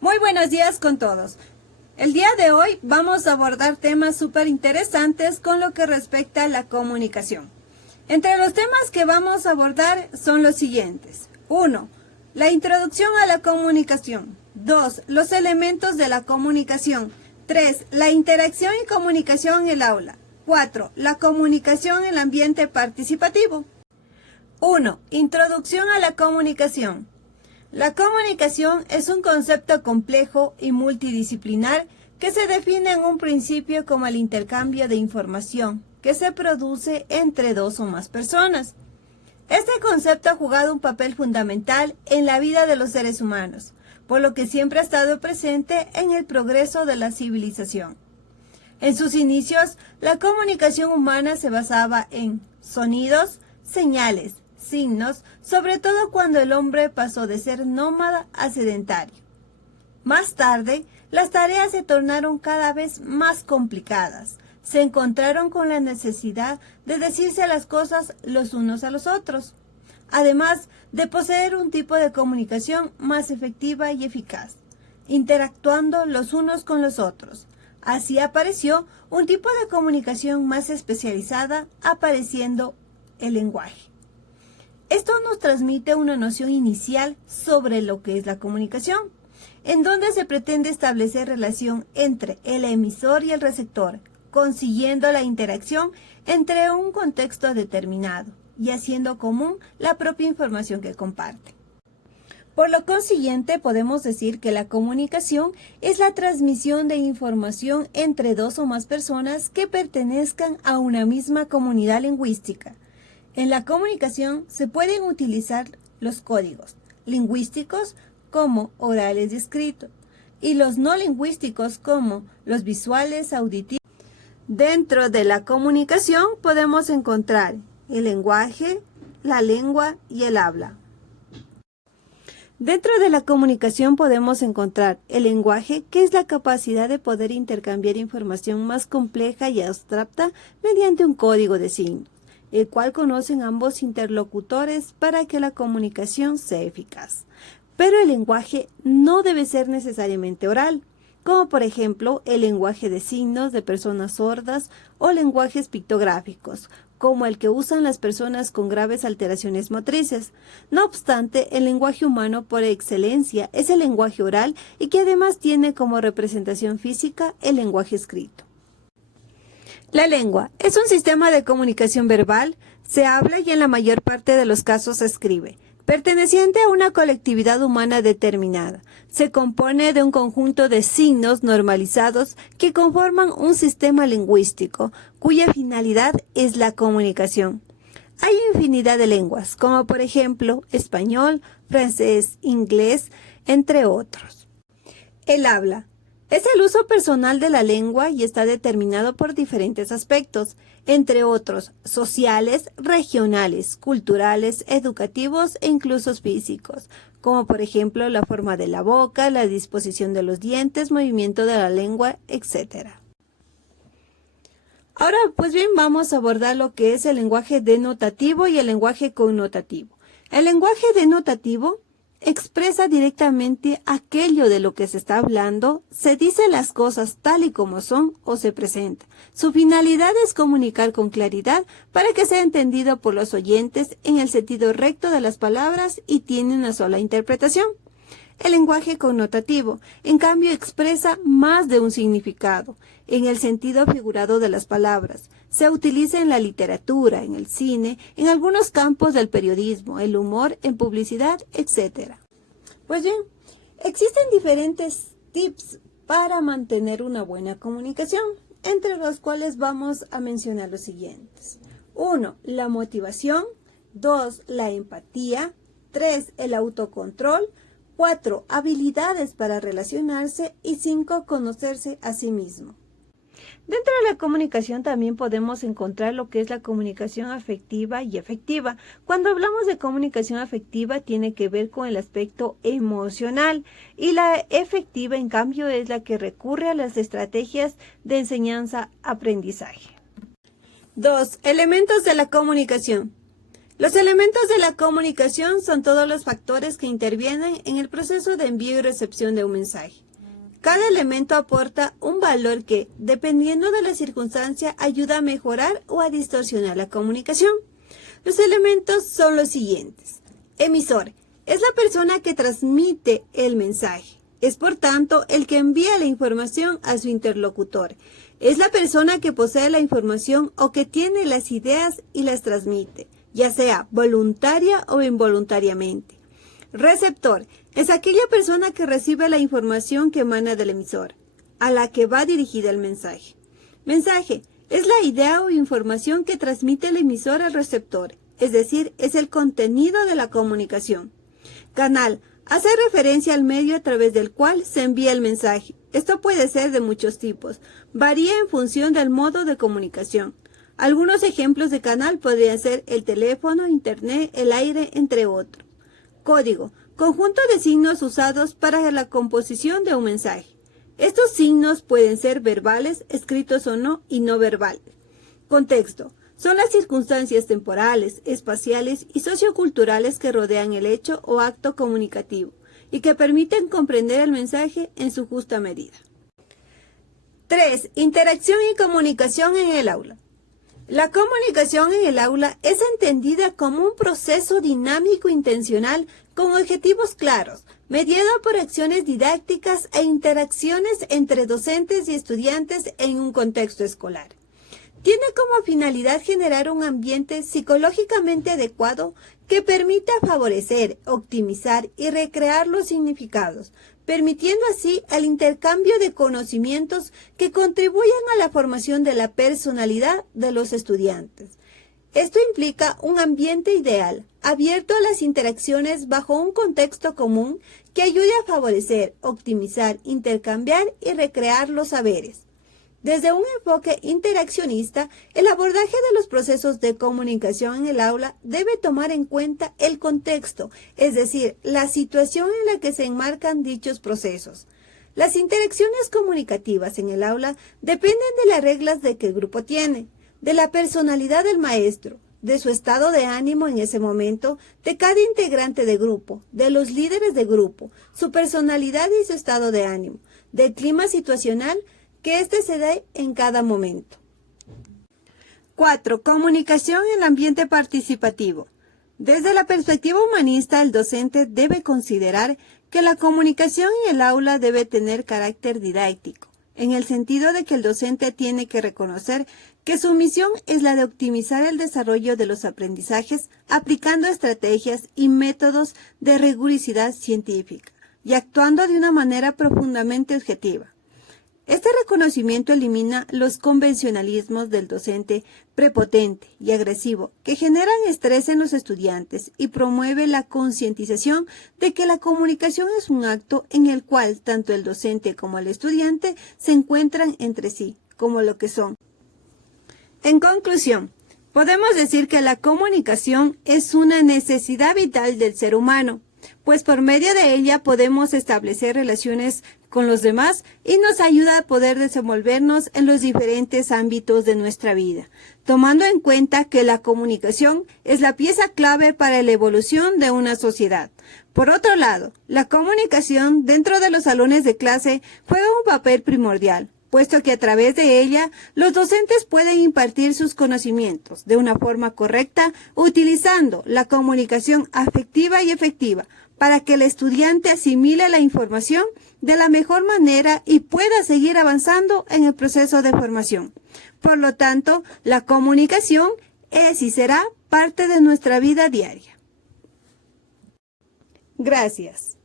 Muy buenos días con todos. El día de hoy vamos a abordar temas súper interesantes con lo que respecta a la comunicación. Entre los temas que vamos a abordar son los siguientes. 1. La introducción a la comunicación. 2. Los elementos de la comunicación. 3. La interacción y comunicación en el aula. 4. La comunicación en el ambiente participativo. 1. Introducción a la comunicación. La comunicación es un concepto complejo y multidisciplinar que se define en un principio como el intercambio de información que se produce entre dos o más personas. Este concepto ha jugado un papel fundamental en la vida de los seres humanos, por lo que siempre ha estado presente en el progreso de la civilización. En sus inicios, la comunicación humana se basaba en sonidos, señales, signos, sobre todo cuando el hombre pasó de ser nómada a sedentario. Más tarde, las tareas se tornaron cada vez más complicadas. Se encontraron con la necesidad de decirse las cosas los unos a los otros, además de poseer un tipo de comunicación más efectiva y eficaz, interactuando los unos con los otros. Así apareció un tipo de comunicación más especializada, apareciendo el lenguaje. Esto nos transmite una noción inicial sobre lo que es la comunicación, en donde se pretende establecer relación entre el emisor y el receptor, consiguiendo la interacción entre un contexto determinado y haciendo común la propia información que comparten. Por lo consiguiente, podemos decir que la comunicación es la transmisión de información entre dos o más personas que pertenezcan a una misma comunidad lingüística. En la comunicación se pueden utilizar los códigos lingüísticos como orales y escritos, y los no lingüísticos como los visuales, auditivos. Dentro de la comunicación podemos encontrar el lenguaje, la lengua y el habla. Dentro de la comunicación podemos encontrar el lenguaje, que es la capacidad de poder intercambiar información más compleja y abstracta mediante un código de signos, el cual conocen ambos interlocutores para que la comunicación sea eficaz. Pero el lenguaje no debe ser necesariamente oral, como por ejemplo el lenguaje de signos de personas sordas o lenguajes pictográficos, como el que usan las personas con graves alteraciones motrices. No obstante, el lenguaje humano por excelencia es el lenguaje oral y que además tiene como representación física el lenguaje escrito. La lengua es un sistema de comunicación verbal, se habla y en la mayor parte de los casos se escribe, perteneciente a una colectividad humana determinada. Se compone de un conjunto de signos normalizados que conforman un sistema lingüístico, cuya finalidad es la comunicación. Hay infinidad de lenguas, como por ejemplo español, francés, inglés, entre otros. El habla es el uso personal de la lengua y está determinado por diferentes aspectos, entre otros sociales, regionales, culturales, educativos e incluso físicos, como por ejemplo la forma de la boca, la disposición de los dientes, movimiento de la lengua, etc. Ahora, pues bien, vamos a abordar lo que es el lenguaje denotativo y el lenguaje connotativo. El lenguaje denotativo expresa directamente aquello de lo que se está hablando, se dice las cosas tal y como son o se presenta. Su finalidad es comunicar con claridad para que sea entendido por los oyentes en el sentido recto de las palabras y tiene una sola interpretación. El lenguaje connotativo, en cambio, expresa más de un significado, en el sentido figurado de las palabras. Se utiliza en la literatura, en el cine, en algunos campos del periodismo, el humor, en publicidad, etc. Pues bien, existen diferentes tips para mantener una buena comunicación, entre los cuales vamos a mencionar los siguientes. 1. La motivación. 2. La empatía. 3. El autocontrol. 4. Habilidades para relacionarse. Y 5. Conocerse a sí mismo. Dentro de la comunicación también podemos encontrar lo que es la comunicación afectiva y efectiva. Cuando hablamos de comunicación afectiva tiene que ver con el aspecto emocional y la efectiva, en cambio, es la que recurre a las estrategias de enseñanza-aprendizaje. 2. Elementos de la comunicación. Los elementos de la comunicación son todos los factores que intervienen en el proceso de envío y recepción de un mensaje. Cada elemento aporta un valor que, dependiendo de la circunstancia, ayuda a mejorar o a distorsionar la comunicación. Los elementos son los siguientes. Emisor es la persona que transmite el mensaje. Es, por tanto, el que envía la información a su interlocutor. Es la persona que posee la información o que tiene las ideas y las transmite, ya sea voluntaria o involuntariamente. Receptor es aquella persona que recibe la información que emana del emisor, a la que va dirigida el mensaje. Mensaje es la idea o información que transmite el emisor al receptor, es decir, es el contenido de la comunicación. Canal hace referencia al medio a través del cual se envía el mensaje. Esto puede ser de muchos tipos, varía en función del modo de comunicación. Algunos ejemplos de canal podrían ser el teléfono, internet, el aire, entre otros. Código, conjunto de signos usados para la composición de un mensaje. Estos signos pueden ser verbales, escritos o no, y no verbales. Contexto, son las circunstancias temporales, espaciales y socioculturales que rodean el hecho o acto comunicativo y que permiten comprender el mensaje en su justa medida. 3. Interacción y comunicación en el aula. La comunicación en el aula es entendida como un proceso dinámico intencional con objetivos claros, mediado por acciones didácticas e interacciones entre docentes y estudiantes en un contexto escolar. Tiene como finalidad generar un ambiente psicológicamente adecuado que permita favorecer, optimizar y recrear los significados, permitiendo así el intercambio de conocimientos que contribuyan a la formación de la personalidad de los estudiantes. Esto implica un ambiente ideal, abierto a las interacciones bajo un contexto común que ayude a favorecer, optimizar, intercambiar y recrear los saberes. Desde un enfoque interaccionista, el abordaje de los procesos de comunicación en el aula debe tomar en cuenta el contexto, es decir, la situación en la que se enmarcan dichos procesos. Las interacciones comunicativas en el aula dependen de las reglas de que el grupo tiene, de la personalidad del maestro, de su estado de ánimo en ese momento, de cada integrante de grupo, de los líderes de grupo, su personalidad y su estado de ánimo, del clima situacional que éste se dé en cada momento. 4. Comunicación en el ambiente participativo. Desde la perspectiva humanista, el docente debe considerar que la comunicación en el aula debe tener carácter didáctico, en el sentido de que el docente tiene que reconocer que su misión es la de optimizar el desarrollo de los aprendizajes aplicando estrategias y métodos de rigurosidad científica y actuando de una manera profundamente objetiva. Este reconocimiento elimina los convencionalismos del docente prepotente y agresivo que generan estrés en los estudiantes y promueve la concientización de que la comunicación es un acto en el cual tanto el docente como el estudiante se encuentran entre sí, como lo que son. En conclusión, podemos decir que la comunicación es una necesidad vital del ser humano, pues por medio de ella podemos establecer relaciones con los demás y nos ayuda a poder desenvolvernos en los diferentes ámbitos de nuestra vida, tomando en cuenta que la comunicación es la pieza clave para la evolución de una sociedad. Por otro lado, la comunicación dentro de los salones de clase juega un papel primordial, puesto que a través de ella los docentes pueden impartir sus conocimientos de una forma correcta, utilizando la comunicación afectiva y efectiva para que el estudiante asimile la información de la mejor manera y pueda seguir avanzando en el proceso de formación. Por lo tanto, la comunicación es y será parte de nuestra vida diaria. Gracias.